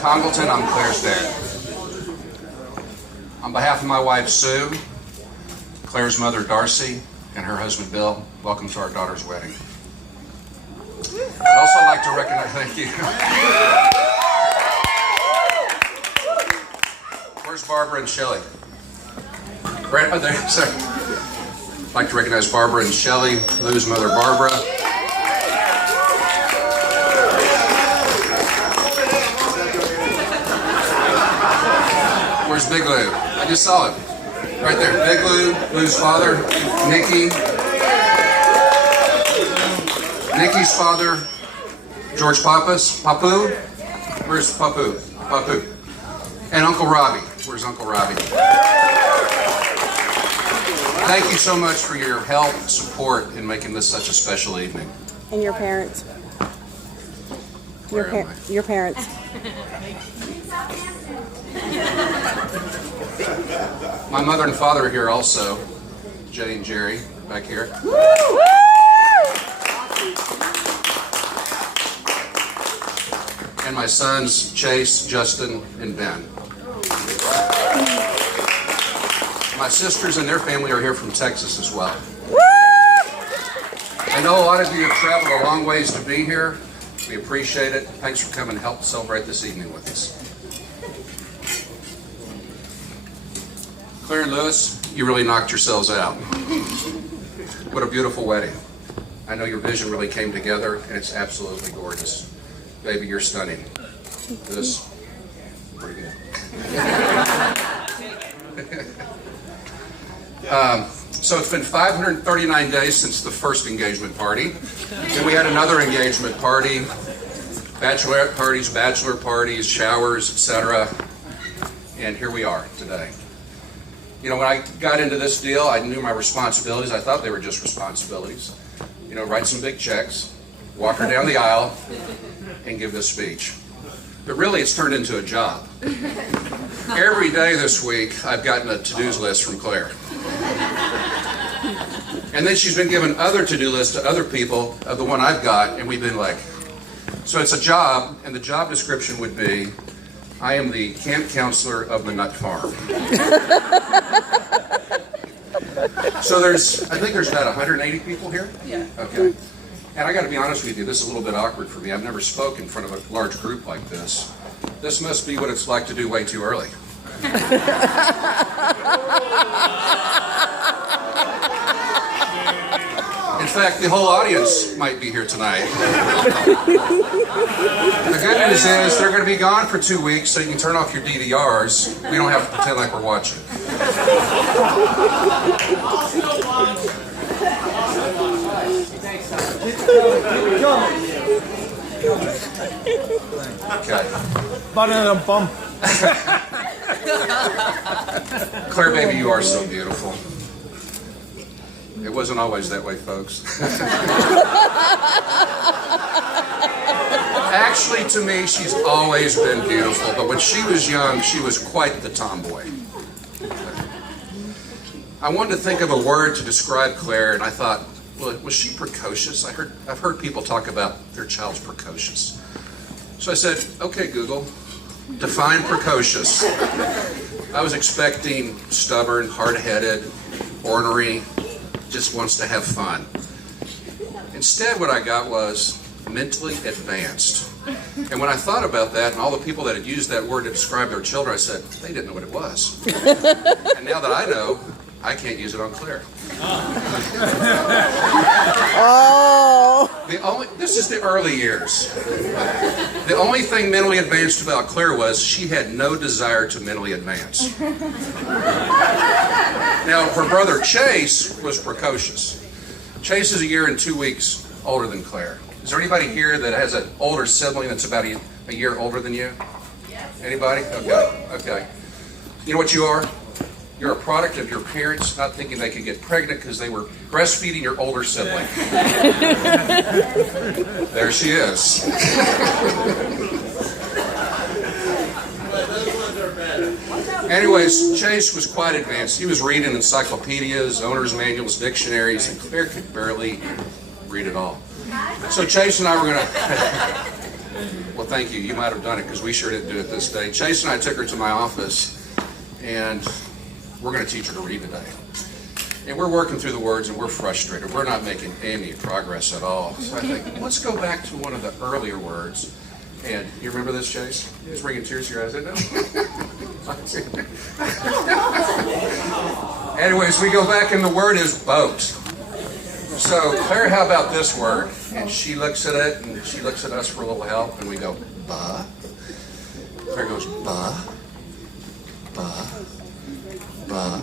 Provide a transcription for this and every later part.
Congleton, I'm Claire's dad. On behalf of my wife, Sue, Claire's mother, Darcy, and her husband, Bill, welcome to our daughter's wedding. I'd also like to recognize, thank you. Where's Barbara and Shelley? Right there, sorry. I'd like to recognize Barbara and Shelley, Lou's mother, Barbara. Where's Big Lou? I just saw it. Right there. Big Lou, Lou's father, Nikki. Nikki's father, George Pappas. Papu? Where's Papu? Papu. And Uncle Robbie. Where's Uncle Robbie? Thank you so much for your help and support in making this such a special evening. And your parents. Your parents. My mother and father are here also. Jay and Jerry back here. And my sons, Chase, Justin, and Ben. My sisters and their family are here from Texas as well. I know a lot of you have traveled a long ways to be here. We appreciate it. Thanks for coming and help celebrate this evening with us. Claire and Lewis, you really knocked yourselves out. What a beautiful wedding. I know your vision really came together, and it's absolutely gorgeous. Baby, you're stunning. This, pretty good. So it's been 539 days since the first engagement party. Then we had another engagement party, bachelorette parties, bachelor parties, showers, etc. And here we are today. You know, when I got into this deal, I knew my responsibilities. I thought they were just responsibilities. You know, write some big checks, walk her down the aisle, and give this speech. But really, it's turned into a job. Every day this week, I've gotten a to-dos list from Claire. And then she's been given other to-do lists to other people of the one I've got, and we've been like, so it's a job, and the job description would be, I am the camp counselor of the Nut Farm. So I think there's about 180 people here? Yeah. Okay. And I got to be honest with you, this is a little bit awkward for me. I've never spoken in front of a large group like this. This must be what it's like to do way too early. In fact, the whole audience might be here tonight. The good news is they're going to be gone for 2 weeks, so you can turn off your DVRs. We don't have to pretend like we're watching. Okay. Bum. Claire, baby, you are so beautiful. It wasn't always that way, folks. Actually, to me, she's always been beautiful, but when she was young, she was quite the tomboy. I wanted to think of a word to describe Claire, and I thought, well, was she precocious? I've heard people talk about their child's precocious. So I said, okay, Google, define precocious. I was expecting stubborn, hard-headed, ornery, just wants to have fun. Instead, what I got was mentally advanced. And when I thought about that, and all the people that had used that word to describe their children, I said, they didn't know what it was. And now that I know, I can't use it on Claire. This is the early years. The only thing mentally advanced about Claire was she had no desire to mentally advance. Now, her brother Chase was precocious. Chase is 1 year and 2 weeks older than Claire. Is there anybody here that has an older sibling that's about a year older than you? Yes. Anybody? Okay. You know what you are? You're a product of your parents not thinking they could get pregnant because they were breastfeeding your older sibling. There she is. Anyways, Chase was quite advanced. He was reading encyclopedias, owner's manuals, dictionaries, and Claire could barely read it all. So Chase and I were going to Well, thank you. You might have done it because we sure didn't do it this day. Chase and I took her to my office, and we're going to teach her to read today. And we're working through the words, and we're frustrated. We're not making any progress at all. So I think, let's go back to one of the earlier words. And you remember this, Chase? It's bringing tears to your eyes, isn't it? Anyways, we go back, and the word is boat. So, Claire, how about this word? And she looks at it, and she looks at us for a little help, and we go, buh. Claire goes, buh, buh, buh,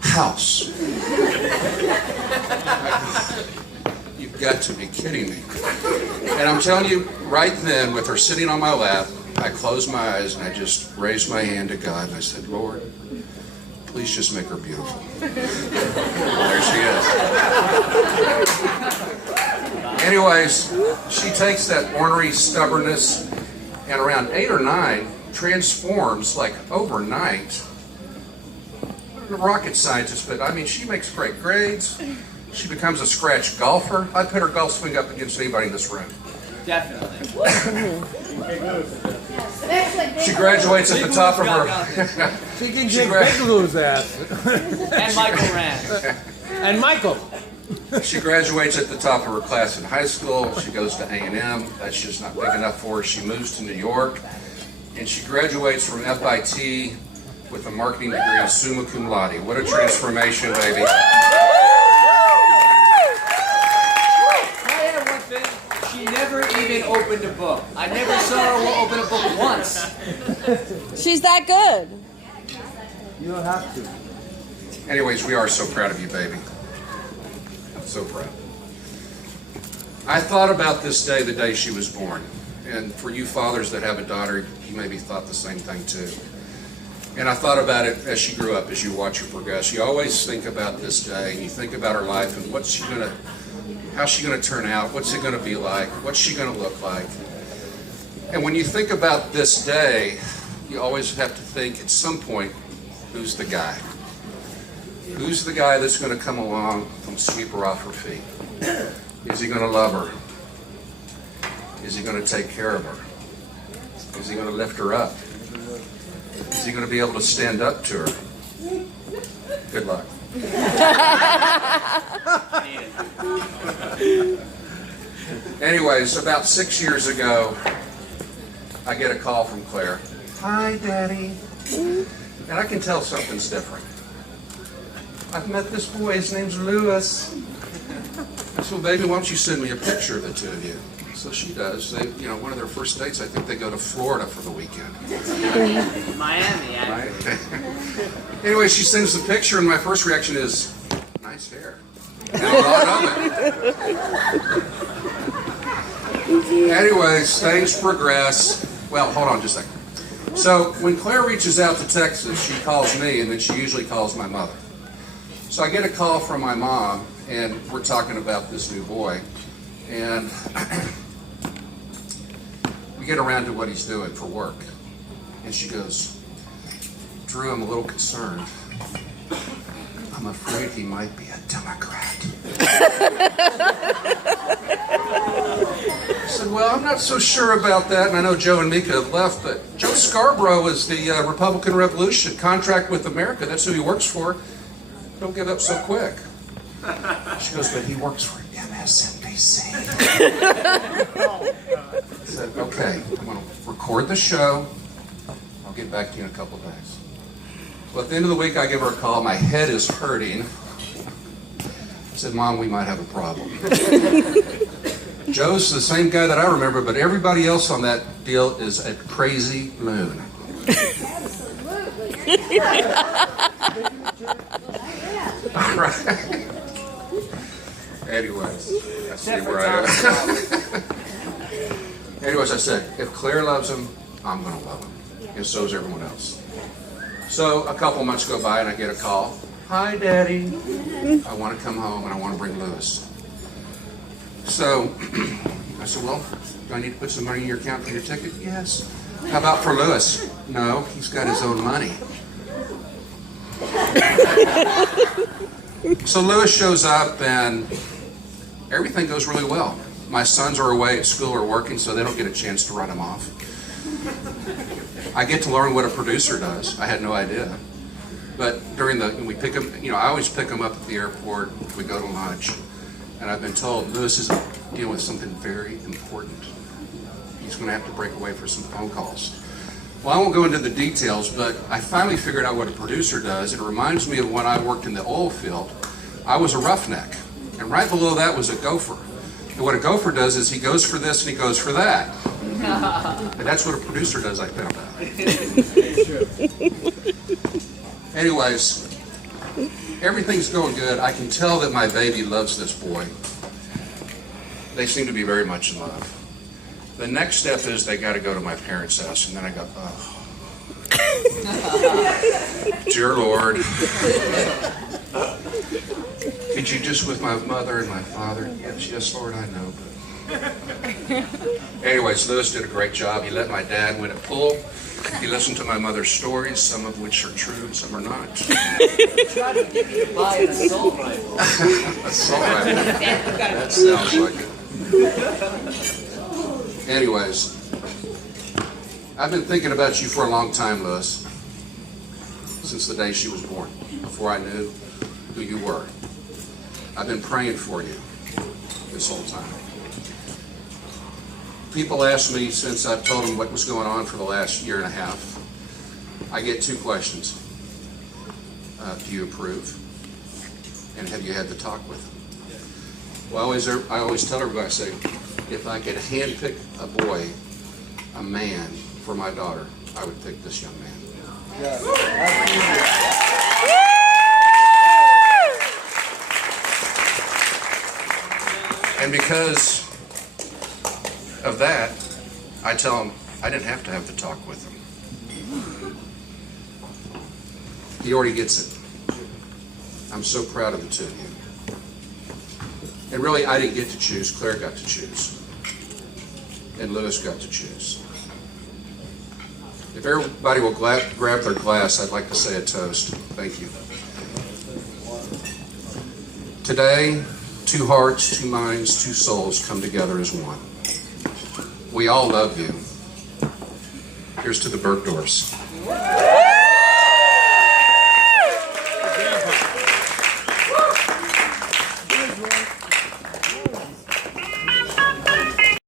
house. You've got to be kidding me. And I'm telling you, right then, with her sitting on my lap, I closed my eyes, and I just raised my hand to God, and I said, Lord, please just make her beautiful. There she is. Anyways, she takes that ornery stubbornness and around 8 or 9 transforms like overnight. I'm a rocket scientist, but I mean, she makes great grades. She becomes a scratch golfer. I'd put her golf swing up against anybody in this room. Definitely. She graduates at the top of her... She can kick Big Lou's ass. And Michael Rand. And Michael. She graduates at the top of her class in high school. She goes to A&M. That's just not big enough for her. She moves to New York, and she graduates from FIT with a marketing degree, summa cum laude. What a transformation, baby. I have one thing. She never even opened a book. I never saw her open a book once. She's that good. You don't have to. Anyways, we are so proud of you, baby. So proud. I thought about this day, the day she was born. And for you fathers that have a daughter, you maybe thought the same thing too. And I thought about it as she grew up, as you watch her progress. You always think about this day, and you think about her life, and how's she gonna turn out? What's it gonna be like? What's she gonna look like? And when you think about this day, you always have to think at some point, who's the guy? Who's the guy that's gonna come along and sweep her off her feet? Is he gonna love her? Is he gonna take care of her? Is he gonna lift her up? Is he going to be able to stand up to her? Good luck. Anyways, about 6 years ago, I get a call from Claire. Hi, Daddy. And I can tell something's different. I've met this boy. His name's Lewis. I said, well, baby, why don't you send me a picture of the two of you? So she does. They, one of their first dates, I think they go to Florida for the weekend. Miami, Right? Anyway, she sends the picture, and my first reaction is, nice hair. And a lot of it. Anyways, things progress. Well, hold on just a second. So when Claire reaches out to Texas, she calls me, and then she usually calls my mother. So I get a call from my mom, and we're talking about this new boy. And we get around to what he's doing for work. And she goes, Drew, I'm a little concerned. I'm afraid he might be a Democrat. I said, well, I'm not so sure about that. And I know Joe and Mika have left, but Joe Scarborough is the Republican Revolution, Contract with America. That's who he works for. Don't give up so quick. She goes, but he works for MSNBC. I said, okay, I'm going to record the show. I'll get back to you in a couple of days. Well, at the end of the week, I give her a call. My head is hurting. I said, Mom, we might have a problem. Joe's the same guy that I remember, but everybody else on that deal is a crazy loon. All right. Anyways, that's where I am. Anyways, I said, if Claire loves him, I'm going to love him. And so is everyone else. So a couple months go by and I get a call. Hi, Daddy. I want to come home and I want to bring Lewis. So I said, well, do I need to put some money in your account for your ticket? Yes. How about for Lewis? No, he's got his own money. So Lewis shows up and everything goes really well. My sons are away at school or working, so they don't get a chance to write them off. I get to learn what a producer does. I had no idea. But when we pick them, I always pick them up at the airport. We go to lunch. And I've been told Lewis is dealing with something very important. He's going to have to break away for some phone calls. Well, I won't go into the details, but I finally figured out what a producer does. It reminds me of when I worked in the oil field. I was a roughneck, and right below that was a gopher. And what a gopher does is he goes for this and he goes for that. And that's what a producer does, I found out. Anyways, everything's going good. I can tell that my baby loves this boy. They seem to be very much in love. The next step is they got to go to my parents' house, and then I go, oh. Dear Lord, could you just with my mother and my father? Yes, Lord, I know. But anyways, Lewis did a great job. He let my dad win at pool. He listened to my mother's stories, some of which are true and some are not. Try to get you to buy an assault rifle. Assault rifle. That sounds like it. Anyways, I've been thinking about you for a long time, Lewis. Since the day she was born, before I knew who you were. I've been praying for you this whole time. People ask me, since I've told them what was going on for the last year and a half, I get two questions. Do you approve? And have you had the talk with them? Well, I always tell everybody, I say, if I could handpick a boy, a man, for my daughter, I would pick this young man. Yes. And because of that, I tell him I didn't have to have the talk with him. He already gets it. I'm so proud of the two of you. And really, I didn't get to choose. Claire got to choose. And Lewis got to choose. If everybody will grab their glass, I'd like to say a toast. Thank you. Today, two hearts, two minds, two souls come together as one. We all love you. Here's to the Bergdorfs.